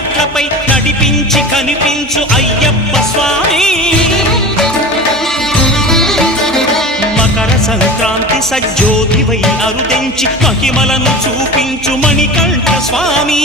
మెట్లపై నడిపించి కనిపించు అయ్యప్ప స్వామి మకర సంక్రాంతి సజ్జోతివై అరుదెంచి మహిమలను చూపించు మణికంఠ స్వామి